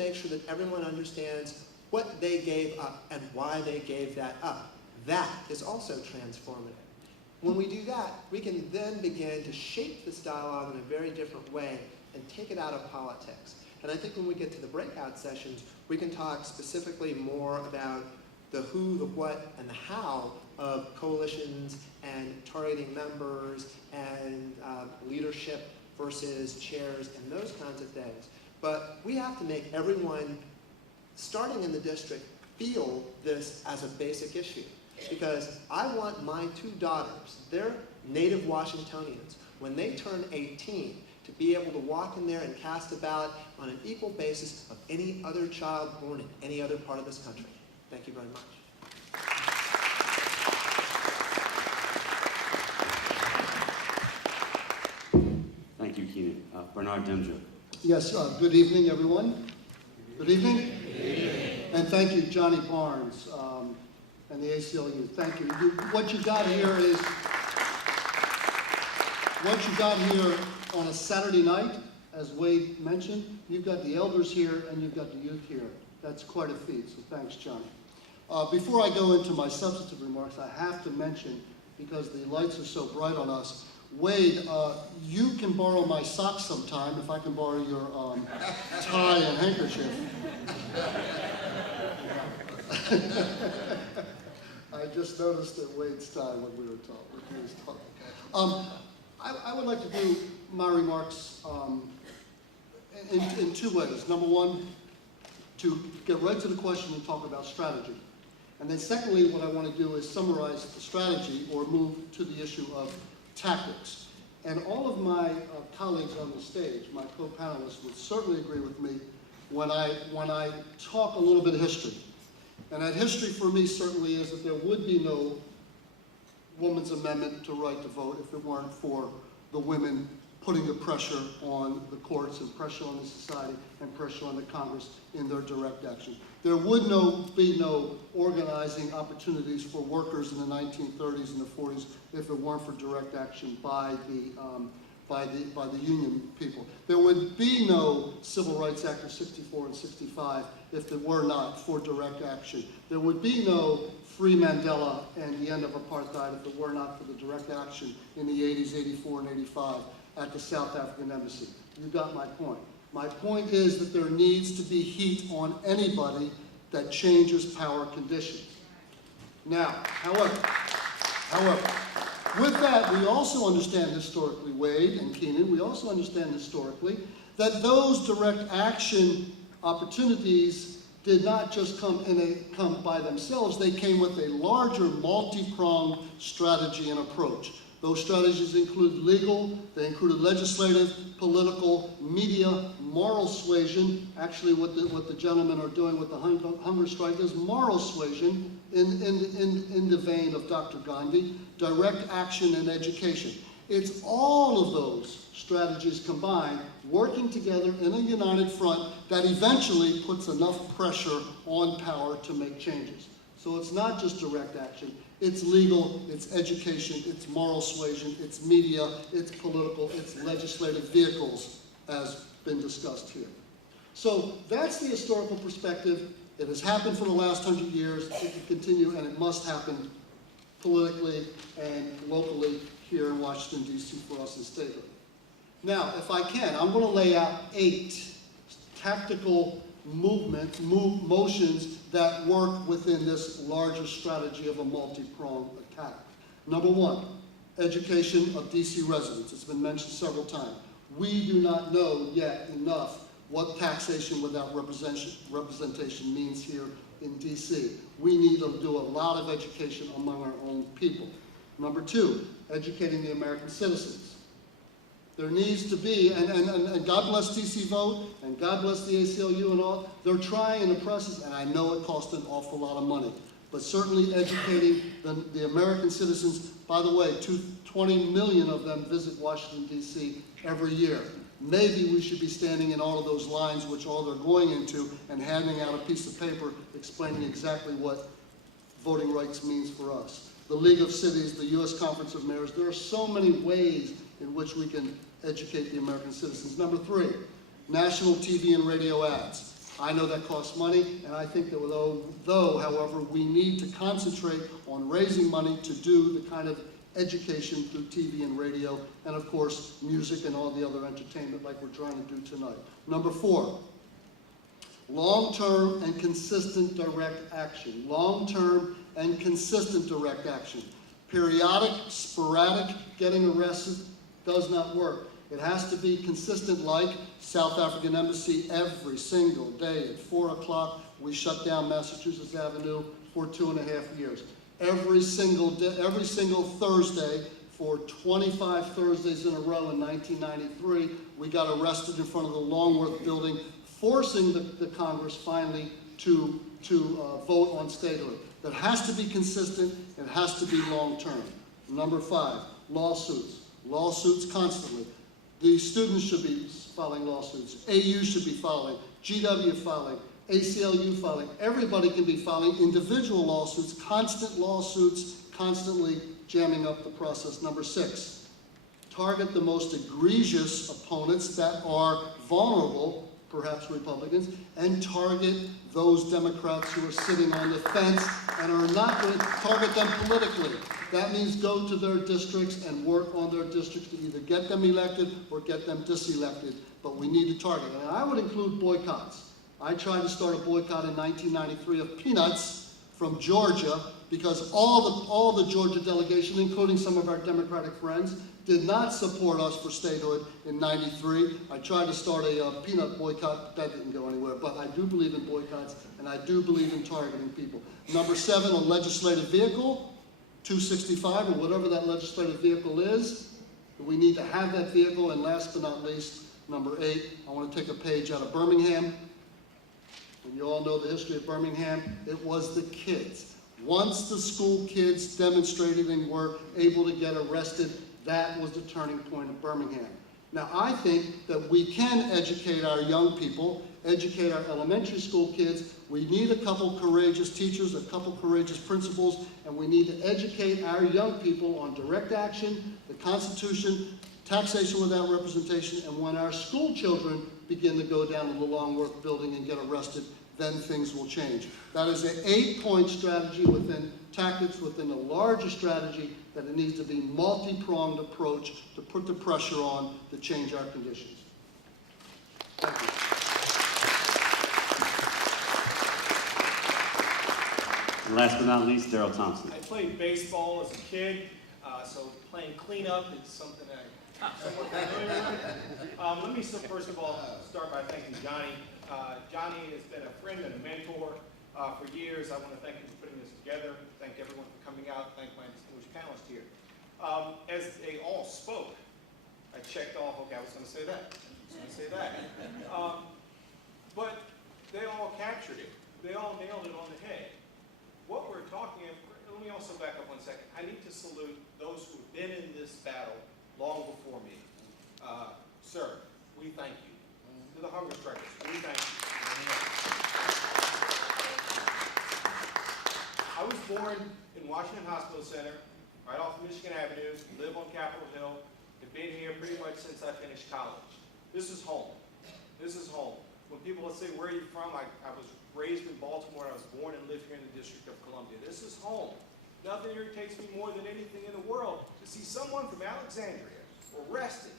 make sure that everyone understands what they gave up and why they gave that up. That is also transformative. When we do that, we can then begin to shape this dialogue in a very different way and take it out of politics. And I think when we get to the breakout sessions, we can talk specifically more about the who, the what, and the how of coalitions and targeting members and leadership versus chairs and those kinds of things. But we have to make everyone, starting in the district, feel this as a basic issue. Because I want my two daughters, they're native Washingtonians, when they turn 18, to be able to walk in there and cast a ballot on an equal basis of any other child born in any other part of this country. Thank you very much. Thank you, Keenan. Bernard Demjo. Yes, good evening, everyone. Good evening. Good evening. And thank you, Johnny Barnes, and the ACLU. Thank you. What you got here on a Saturday night, as Wade mentioned, you've got the elders here and you've got the youth here. That's quite a feat, so thanks, Johnny. Before I go into my substantive remarks, I have to mention, because the lights are so bright on us, Wade, you can borrow my socks sometime if I can borrow your tie and handkerchief. I just noticed that Wade's tie when we was talking. I would like to do my remarks in two ways. Number one, to get right to the question and talk about strategy. And then secondly, what I want to do is summarize the strategy or move to the issue of tactics. And all of my colleagues on the stage, my co-panelists, would certainly agree with me when I talk a little bit of history. And that history for me certainly is that there would be no woman's amendment to right to vote if it weren't for the women putting the pressure on the courts and pressure on the society and pressure on the Congress in their direct action. There would be no organizing opportunities for workers in the 1930s and the 40s if it weren't for direct action by the union people. There would be no Civil Rights Act of 64 and 65 if it were not for direct action. There would be no Free Mandela and the end of apartheid if it were not for the direct action in the 80s, 84, and 85 at the South African Embassy. You got my point. My point is that there needs to be heat on anybody that changes power conditions. Now, however, with that, we also understand historically, Wade and Keenan, we also understand historically that those direct action opportunities did not just come by themselves. They came with a larger multi-pronged strategy and approach. Those strategies include legal, they included legislative, political, media, moral suasion. Actually, what the gentlemen are doing with the hunger strike is moral suasion in the vein of Dr. Gandhi, direct action and education. It's all of those strategies combined, working together in a united front that eventually puts enough pressure on power to make changes. So it's not just direct action. It's legal, it's education, it's moral suasion, it's media, it's political, it's legislative vehicles, as been discussed here. So that's the historical perspective. It has happened for the last 100 years. It can continue, and it must happen politically and locally here in Washington, D.C. for us in statehood. Now, if I can, I'm going to lay out 8 tactical motions that work within this larger strategy of a multi-pronged attack. Number 1, education of D.C. residents. It's been mentioned several times. We do not know yet enough what taxation without representation means here in D.C. We need to do a lot of education among our own people. Number 2, educating the American citizens. There needs to be, and God bless DC Vote, and God bless the ACLU and all, they're trying in the process, and I know it costs an awful lot of money, but certainly educating the American citizens. By the way, 20 million of them visit Washington, D.C. every year. Maybe we should be standing in all of those lines, which all they're going into, and handing out a piece of paper explaining exactly what voting rights means for us. The League of Cities, the U.S. Conference of Mayors, there are so many ways in which we can educate the American citizens. Number 3, national TV and radio ads. I know that costs money, and I think that though, however, we need to concentrate on raising money to do the kind of education through TV and radio, and of course, music and all the other entertainment like we're trying to do tonight. Number 4, long-term and consistent direct action. Long-term and consistent direct action. Periodic, sporadic, getting arrested does not work. It has to be consistent, like South African Embassy every single day at 4 o'clock. We shut down Massachusetts Avenue for 2.5 years. Every single day, every single Thursday for 25 Thursdays in a row in 1993, we got arrested in front of the Longworth building, forcing the Congress finally to vote on statehood. That has to be consistent, it has to be long-term. Number 5, lawsuits. Lawsuits constantly. The students should be filing lawsuits. AU should be filing. GW filing. ACLU filing. Everybody can be filing individual lawsuits, constantly jamming up the process. Number 6, target the most egregious opponents that are vulnerable, perhaps Republicans, and target those Democrats who are sitting on the fence and are not going to target them politically. That means go to their districts and work on their districts to either get them elected or get them diselected, but we need to target. And I would include boycotts. I tried to start a boycott in 1993 of peanuts from Georgia because all the Georgia delegation, including some of our Democratic friends, did not support us for statehood in 93. I tried to start a peanut boycott, but that didn't go anywhere. But I do believe in boycotts, and I do believe in targeting people. Number 7, a legislative vehicle, 265, or whatever that legislative vehicle is. We need to have that vehicle. And last but not least, number 8, I want to take a page out of Birmingham. And you all know the history of Birmingham. It was the kids. Once the school kids demonstrated and were able to get arrested, that was the turning point of Birmingham. Now, I think that we can educate our young people, educate our elementary school kids. We need a couple courageous teachers, a couple courageous principals, and we need to educate our young people on direct action, the Constitution, taxation without representation, and when our school children begin to go down to the Longworth building and get arrested, then things will change. That is an 8-point strategy within tactics, within a larger strategy, that it needs to be multi-pronged approach to put the pressure on to change our conditions. Thank you. And last but not least, Darrell Thompson. I played baseball as a kid, so playing cleanup is something I'm somewhat familiar with. Let me first of all start by thanking Johnny. Johnny has been a friend and a mentor for years. I want to thank him for putting this together. Thank everyone for coming out. Thank my distinguished panelists here. As they all spoke, I checked off, okay, I was going to say that. But they all captured it. They all nailed it on the head. What we're talking about, let me also back up 1 second. I need to salute those who have been in this battle long before me. Sir, we thank you. To the hunger strikers, we thank you. I was born in Washington Hospital Center, right off Michigan Avenue, live on Capitol Hill, have been here pretty much since I finished college. This is home. This is home. When people say, where are you from? I was raised in Baltimore. I was born and live here in the District of Columbia. This is home. Nothing irritates me more than anything in the world to see someone from Alexandria arrested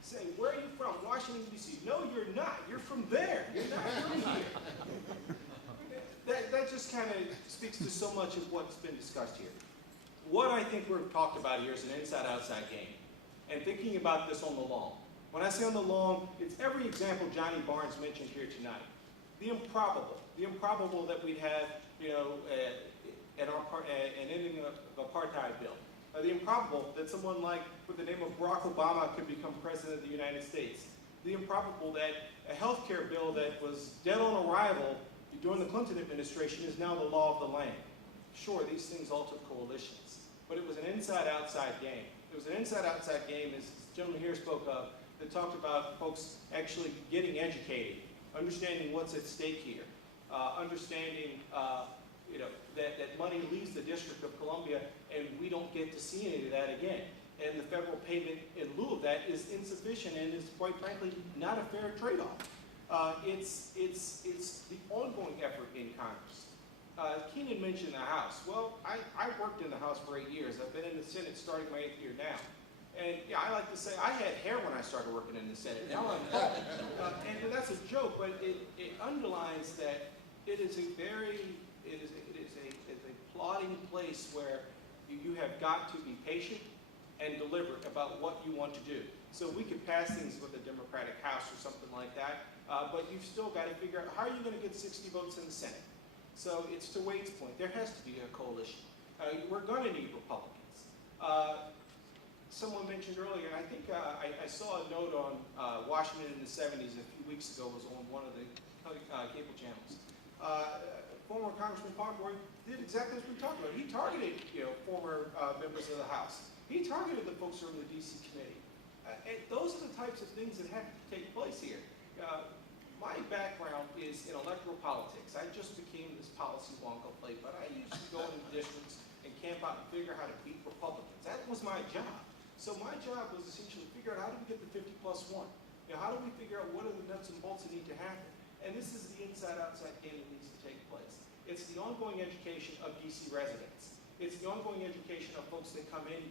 saying, where are you from? Washington, D.C. No, you're not. You're from there. You're not from here. That just kind of speaks to so much of what's been discussed here. What I think we've talked about here is an inside-outside game. And thinking about this on the long. When I say on the long, it's every example Johnny Barnes mentioned here tonight. The improbable that we had, an ending of the apartheid bill. The improbable that someone like, with the name of Barack Obama, could become president of the United States. The improbable that a health care bill that was dead on arrival during the Clinton administration is now the law of the land. Sure, these things all took coalitions, but it was an inside-outside game. It was an inside-outside game, as the gentleman here spoke of, that talked about folks actually getting educated, understanding what's at stake here, understanding that money leaves the District of Columbia and we don't get to see any of that again. And the federal payment in lieu of that is insufficient and is, quite frankly, not a fair trade-off. It's the ongoing effort in Congress. Keenan mentioned the House. Well, I worked in the House for 8 years. I've been in the Senate starting my 8th year now. And yeah, I like to say I had hair when I started working in the Senate. Now I'm bald. And that's a joke, but it underlines that it is a plodding place where you have got to be patient and deliberate about what you want to do. So we could pass things with a Democratic House or something like that, but you've still got to figure out how are you going to get 60 votes in the Senate. So it's to Wade's point, there has to be a coalition. We're going to need Republicans. Someone mentioned earlier, I think I saw a note on Washington in the 70s a few weeks ago, was on one of the cable channels. Former Congressman Pomeroy did exactly as we talked about. He targeted, former members of the House. He targeted the folks from the DC committee. And those are the types of things that have to take place here. My background is in electoral politics. I just became this policy wonko plate, but I used to go into districts and camp out and figure out how to beat Republicans. That was my job. So my job was essentially to figure out how do we get the 50+1? How do we figure out what are the nuts and bolts that need to happen? And this is the inside-outside game that needs to take place. It's the ongoing education of DC residents. It's the ongoing education of folks that come in